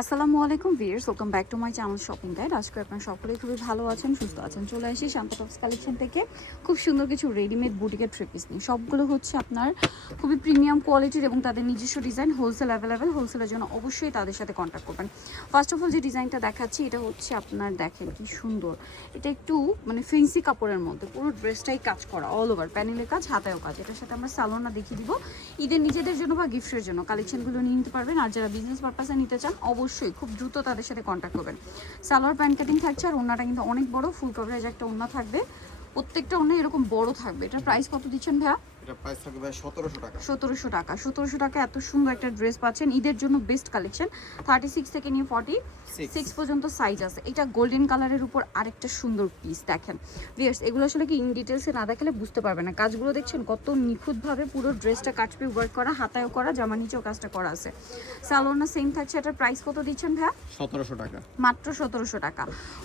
আসসালামু আলাইকুম viewers, welcome back to my channel shopping guide. আজকে আপনারা সকলেই খুবই ভালো আছেন, সুস্থ আছেন। চলে আসি শান্তা টপস কালেকশন থেকে খুব সুন্দর কিছু রেডিমেড বুটিকের থ্রি পিস নিয়ে। সবগুলো হচ্ছে আপনার খুবই প্রিমিয়াম কোয়ালিটির এবং তাদের নিজস্ব ডিজাইন। হোলসেল অ্যাভেলেবেল, হোলসেলের জন্য অবশ্যই তাদের সাথে কন্ট্যাক্ট করবেন। ফার্স্ট অফ অল যে ডিজাইনটা দেখাচ্ছি এটা হচ্ছে আপনার, দেখেন কি সুন্দর। এটা একটু মানে ফেন্সি কাপড়ের মধ্যে, পুরো ড্রেসটাই কাজ করা, অল ওভার প্যানেলের কাজ, হাতায়ও কাজ। এটার সাথে আমরা সালোয়ারটা দেখিয়ে দিব। ঈদের নিজেদের জন্য বা গিফটের জন্য কালেকশনগুলো নিয়ে নিতে পারবেন। আর যারা বিজনেস পারপাসে নিতে চান অবশ্যই খুব দ্রুত তাদের সাথে কন্ট্যাক্ট করবেন। সালোয়ার প্যান্ট কাটিং থাকছে আর ওড়নাটা কিন্তু অনেক বড়, ফুল কভারেজ একটা ওড়না থাকবে। প্রত্যেকটা ওড়না এরকম বড় থাকবে। এটার প্রাইস কত দিচ্ছেন ভাইয়া? এটা প্রাইস থাকবে ভাই 1700 টাকা। 1700 টাকা। 1700 টাকা এত সুন্দর একটা ড্রেস পাচ্ছেন। ঈদের জন্য বেস্ট কালেকশন। 36 থেকে নিয়ে 46 পর্যন্ত সাইজ আছে। এটা গোল্ডেন কালারের উপর আরেকটা সুন্দর পিস দেখেন ভিউয়ার্স। এগুলো আসলে কি ইন ডিটেলসে না দেখালে বুঝতে পারবে না। কাজগুলো দেখছেন কত নিখুঁতভাবে পুরো ড্রেসটা কাটপে ওয়ার্ক করা, হাতায়ও করা, জামা নিচেও কাজটা করা আছে। সালোয়ারটা সেম থাকছে। এটার প্রাইস কত দিচ্ছেন ভাইয়া? 1700 টাকা। মাত্র 1700 টাকা।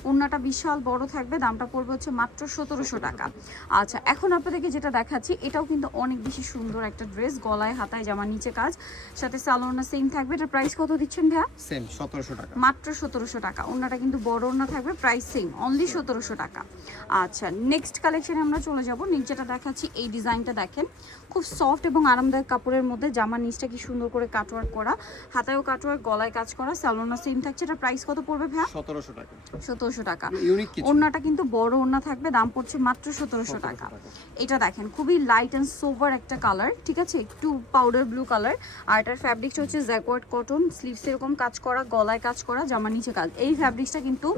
ওড়নাটা বিশাল বড় থাকবে, দামটা পড়বে হচ্ছে মাত্র 1700 টাকা। আচ্ছা, এখন আপনাদেরকে যেটা দেখাচ্ছি এটাও কিন্তু অনেক বেশি সুন্দর একটা ড্রেস, গলায় হাতায় জামা নিচে কাজ, সাথে সালোয়ারটা সেম থাকবে। এটার প্রাইস কত দিচ্ছেন ভাইয়া? সেম 1700 টাকা। মাত্র 1700 টাকা। ওড়নাটা কিন্তু বড় ওড়না থাকবে, প্রাইস সেম, অনলি 1700 টাকা। আচ্ছা, নেক্সট কালেকশনে আমরা চলে যাব। নেক্সট যেটা দেখাচ্ছি এই ডিজাইনটা দেখেন, খুব সফট এবং আরামদায়ক কাপড়ের মধ্যে, জামা নিচটা কি সুন্দর করে কাটওয়ার্ক করা, হাতায়ও কাটওয়ার্ক, গলায় কাজ করা, সালোয়ারটা সেম থাকছে। এটা প্রাইস কত পড়বে ভাইয়া? 1700 টাকা। 1700 টাকা। ইউনিক কিছু। ওড়নাটা কিন্তু বড় ওড়না থাকবে, দাম পড়ছে মাত্র 1700 টাকা। এটা দেখেন খুবই লাইট অ্যান্ড সোভার একটা কালার, ঠিক আছে, একটু পাউডার ব্লু কালার। আর এটার ফ্যাব্রিক্সটা হচ্ছে জ্যাকওয়ার্ড কটন, স্লিভস এরকম কাজ করা, গলায় কাজ করা, জামা নিচে কাজ। এই ফ্যাব্রিক্সটা কিন্তু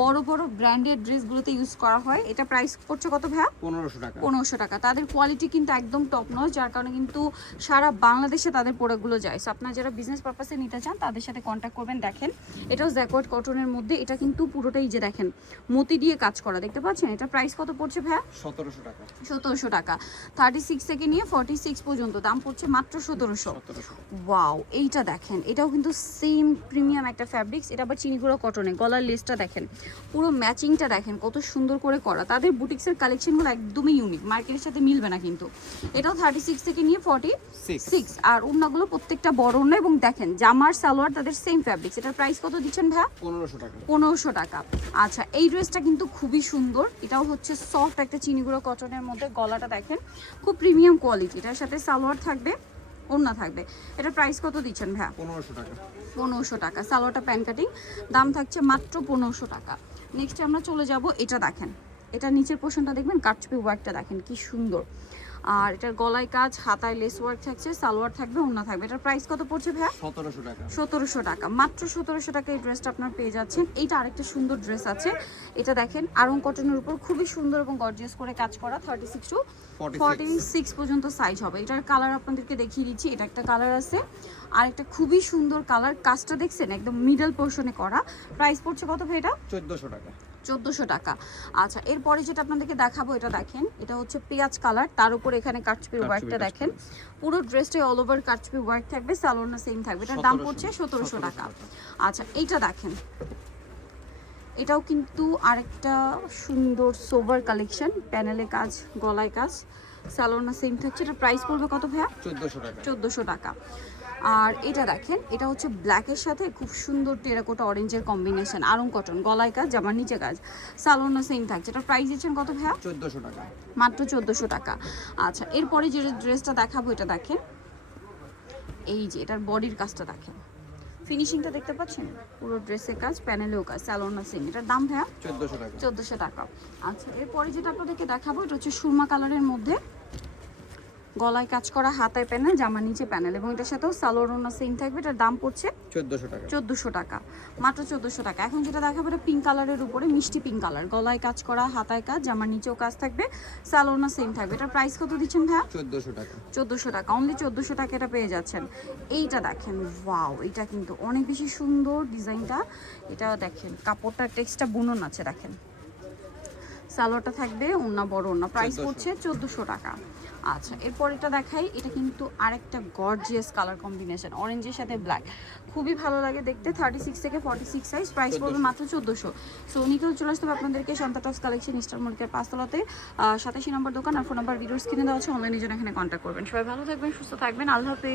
বড় বড় ব্র্যান্ডেড ড্রেসগুলোতে ইউজ করা হয়। এটা প্রাইস পড়ছে কত ভাইয়া? 1500 টাকা। 1500 টাকা। তাদের কোয়ালিটি কিন্তু একদম টপ নয়, যার কারণে কিন্তু সারা বাংলাদেশে তাদের প্রোডাক্টগুলো যায়। সো আপনারা যারা বিজনেস পারপাসে নিতে চান তাদের সাথে কন্ট্যাক্ট করবেন। দেখেন এটাও জ্যাকওয়ার্ড কটনের মধ্যে। এটা কিন্তু পুরোটাই যে দেখেন মতি দিয়ে কাজ করা, দেখতে পাচ্ছেন। এটা প্রাইস কত পড়ছে ভাইয়া? 1700 টাকা। 1700 টাকা। 36 থেকে নিয়ে 46 পর্যন্ত দাম পড়ছে মাত্র 1700। ওয়াও, এইটা দেখেন, এটাও কিন্তু সেম প্রিমিয়াম একটা ফ্যাব্রিক্স। এটা আবার চিনিগুড়া কটনে, গলার লেসটা দেখেন, পুরো ম্যাচিংটা দেখেন কত সুন্দর করে করা। তাদের বুটিক্সের কালেকশনগুলো একদমই ইউনিক, মার্কেটের সাথে মিলবে না কিন্তু। এটাও 36 থেকে নিয়ে 46। আর ওড়নাগুলো প্রত্যেকটা বড় ওড়না এবং দেখেন জামার সালোয়ার তাদের সেম ফ্যাব্রিক্স। এটার প্রাইস কত দিচ্ছেন ভাইয়া? 1500 টাকা। 1500 টাকা। আচ্ছা, এই ড্রেসটা কিন্তু খুবই সুন্দর। এটাও হচ্ছে সফট একটা চিনিগুড়ো কটনের মধ্যে, গলাটা দেখেন খুব প্রিমিয়াম কোয়ালিটি। এটার সাথে সালোয়ার থাকবে, ওড়না থাকবে। এটার প্রাইস কত দিচ্ছেন ভাইয়া? 1500 টাকা। 1500 টাকা। সালোয়ারটা প্যান কাটিং, দাম থাকছে মাত্র 1500 টাকা। নেক্সট আমরা চলে যাব। এটা দেখেন, এটা নিচের পোর্শনটা দেখবেন, কাটচুপি ওয়ার্কটা দেখেন কি সুন্দর। আর এটার গলায় কাজ, হাতায় লেস ওয়ার্ক থাকছে, সালোয়ার থাকবে, ওড়না থাকবে। এটার প্রাইস কত পড়ছে ভাইয়া? 1700 টাকা। 1700 টাকা। মাত্র 1700 টাকা এই ড্রেসটা আপনার পেয়ে যাচ্ছেন। এইটা আরেকটা সুন্দর ড্রেস আছে। এটা দেখেন আরং কটনের উপর খুবই সুন্দর এবং গর্জিয়াস করে কাজ করা। 36 টু 46 পর্যন্ত সাইজ হবে। এটার কালার আপনাদেরকে দেখিয়ে দিচ্ছি। এটা একটা কালার আছে, আর একটা খুবই সুন্দর কালার। কাজটা দেখছেন একদম মিডল পোর্শনে করা। প্রাইস পড়ছে কত ভাই এটা? 1400 টাকা। 1400 টাকা। আচ্ছা, এরপরে যেটা আপনাদেরকে দেখাবো এটা দেখেন, এটা হচ্ছে পেঁয়াজ কালার, তার উপর এখানে কাটচুপির ওয়ার্কটা দেখেন। পুরো ড্রেসটাই অল ওভার কাটচুপি ওয়ার্ক থাকবে, সালোয়ারটা সেম থাকবে। এটার দাম পড়ছে 1700 টাকা। আচ্ছা, এইটা দেখেন, এটাও কিন্তু আরেকটা সুন্দর সোভার কালেকশন, প্যানেলে কাজ, গলায় কাজ, সালোয়ারটা সেম থাকছে। এটার প্রাইস পড়বে কত ভাইয়া? 1400 টাকা। 1400 টাকা। আর এটা দেখেন, এটা হচ্ছে ব্ল্যাকের সাথে খুব সুন্দর টেরাকোটা অরেঞ্জের কম্বিনেশন, আরং কটন, গলায় কাজ, জামার নিচে কাজ, সালোয়ারটা সেম থাকছে। এটা প্রাইস দিচ্ছেন কত ভাইয়া? 1400 টাকা। মাত্র 1400 টাকা। আচ্ছা, এরপরে যে ড্রেসটা দেখাবো এটা দেখেন, এই যে এটার বডির কাজটা দেখেন, ফিনিশিংটা দেখতে পাচ্ছেন, পুরো ড্রেসের কাজ, প্যানেলেও কাজ, সালোয়ারটা সেম। এটার দাম ভাইয়া? 1400 টাকা। 1400 টাকা। আচ্ছা, এরপরে যেটা আপনাদেরকে দেখাবো এটা হচ্ছে সুরমা কালারের মধ্যে, গলায় কাজ করা, হাতায় প্যানেল, জামা নিচে প্যানেল, এবং এটার সাথেও সালোয়ার ওড়না সেম থাকবে। এটার দাম পড়ছে 1400 টাকা। 1400 টাকা। মাত্র 1400 টাকা। এখন যেটা দেখাবো এটা পিঙ্ক কালারের উপরে, মিষ্টি পিঙ্ক কালার, গলায় কাজ করা, হাতায় কাজ, জামার নিচেও কাজ থাকবে, সালোয়ার সেম থাকবে। এটার প্রাইস কত দিচ্ছেন ভাইয়া? 1400 টাকা। 1400 টাকা। অনলি 1400 টাকা এটা পেয়ে যাচ্ছেন। এইটা দেখেন, ওয়াও, এটা কিন্তু অনেক বেশি সুন্দর ডিজাইনটা। এটা দেখেন কাপড়টা, টেক্সটটা বুনন আছে দেখেন, সালোয়ারটা থাকবে, ওড়না বড় ওড়না। প্রাইস পড়ছে 1400 টাকা। আচ্ছা, এরপর এটা দেখাই। এটা কিন্তু আরেকটা গর্জিয়াস কালার কম্বিনেশন, অরেঞ্জের সাথে ব্ল্যাক, খুবই ভালো লাগে দেখতে। 36 থেকে 46 সাইজ, প্রাইস পড়বে মাত্র 1400। সো নিকেও চলে আসতে হবে আপনাদেরকে শান্তা টপস কালেকশন, স্টার মার্কেটের 5 তলাতে, 87 নম্বর দোকান। আর ফোন নাম্বার ভিডিওস কিনে দেওয়া আছে, অনলাইনে জন্য এখানে কন্ট্যাক্ট করবেন। সবাই ভালো থাকবেন, সুস্থ থাকবেন, আল্লাহ হাফেজ।